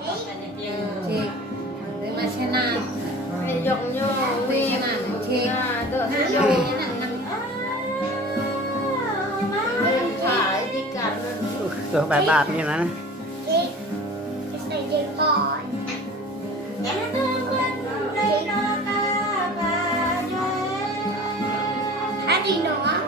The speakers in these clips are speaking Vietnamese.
Cik. Dengan senang. Joknya senang. Cik. Đỡ vô như nặng. Phải đi cả luôn. Rồi bài bạc như thế này. Đi nữa.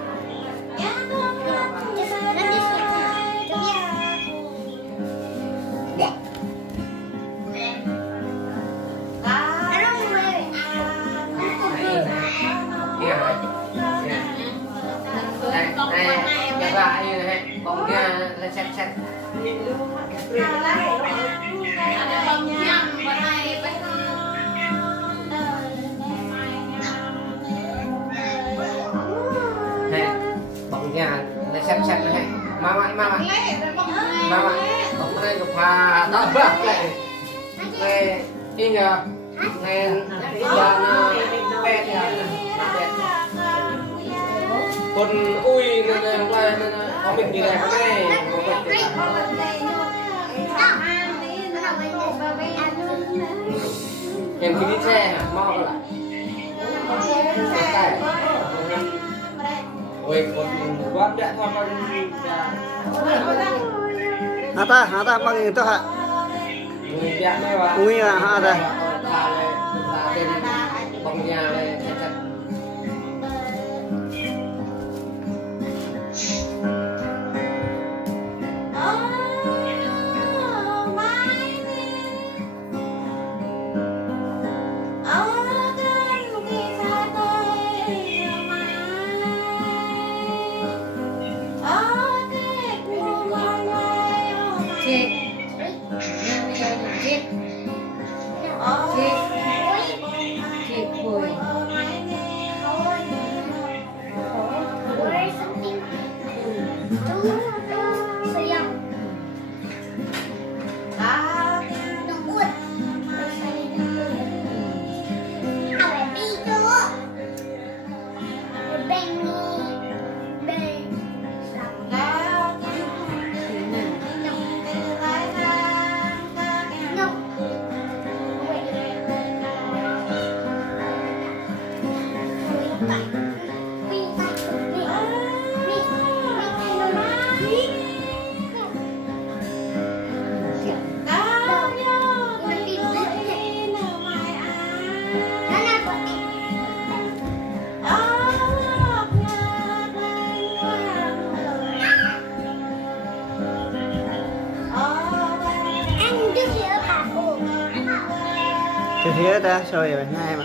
Và như này bóng kia là chắc chắc bóng nhà là chắc chắc này mama bóng này được pha đó bạc lại này đi nhờ này đi giờ nó bẹt con ui này hôm nay có mình như này hôm nay em khi đi xe mau lại ôi con quát đã thôi con Hata bằng itu ha. người đẹp này và Ui là ha đây. tên bóng nhà này chắc chắc Thế ta rồi rồi ngay mà.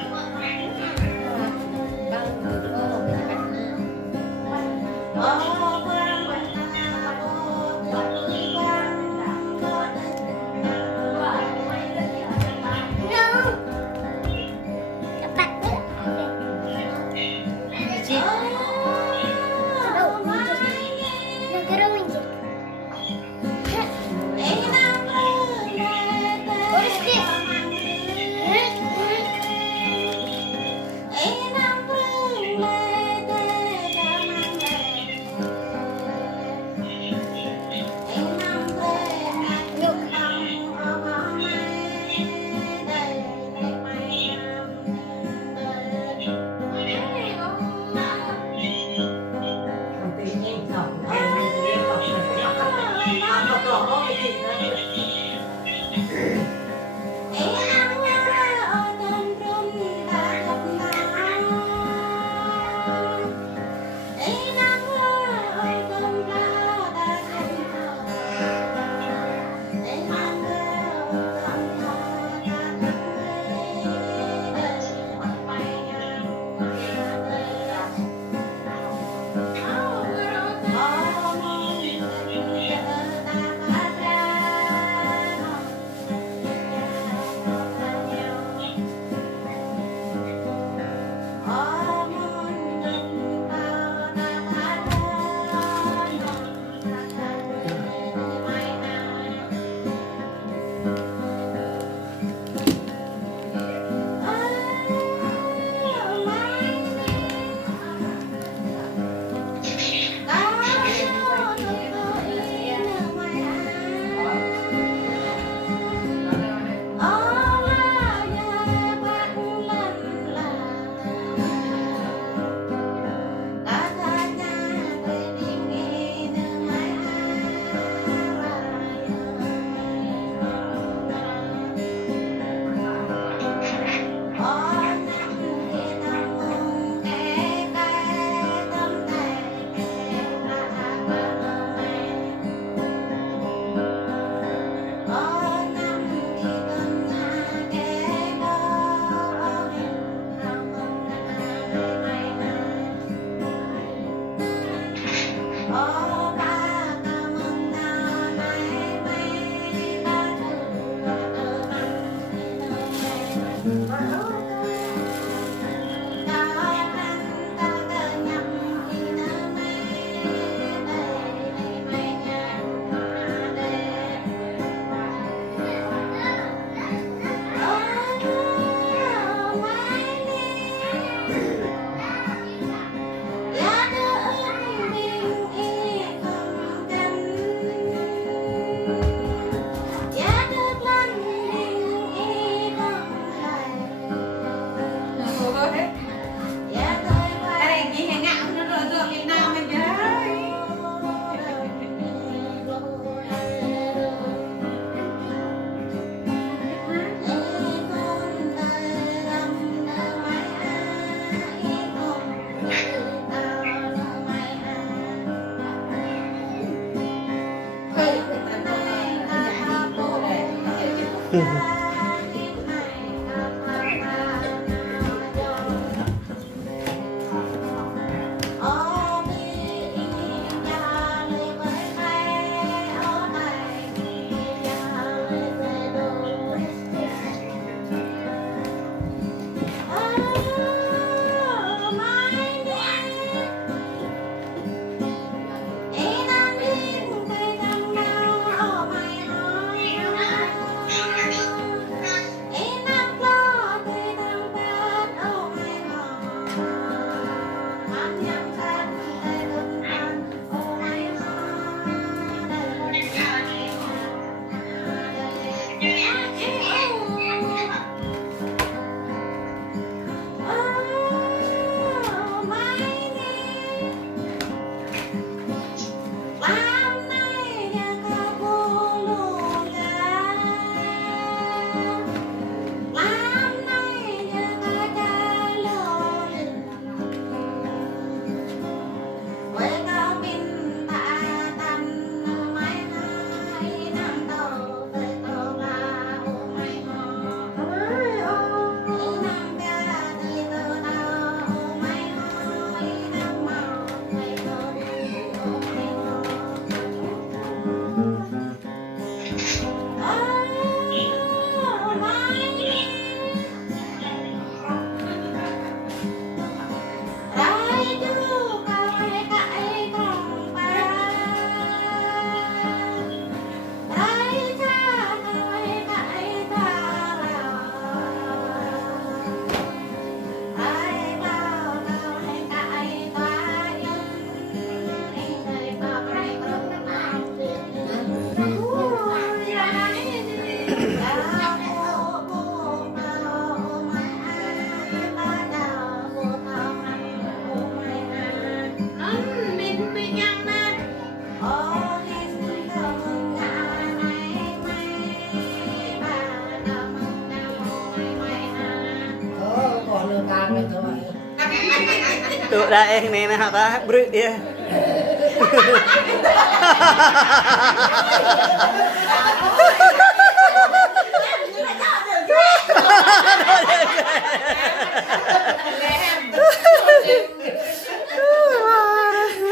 Tụi đây này nè ta bự đi.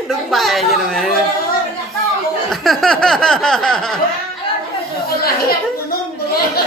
Đúng bài gì nè.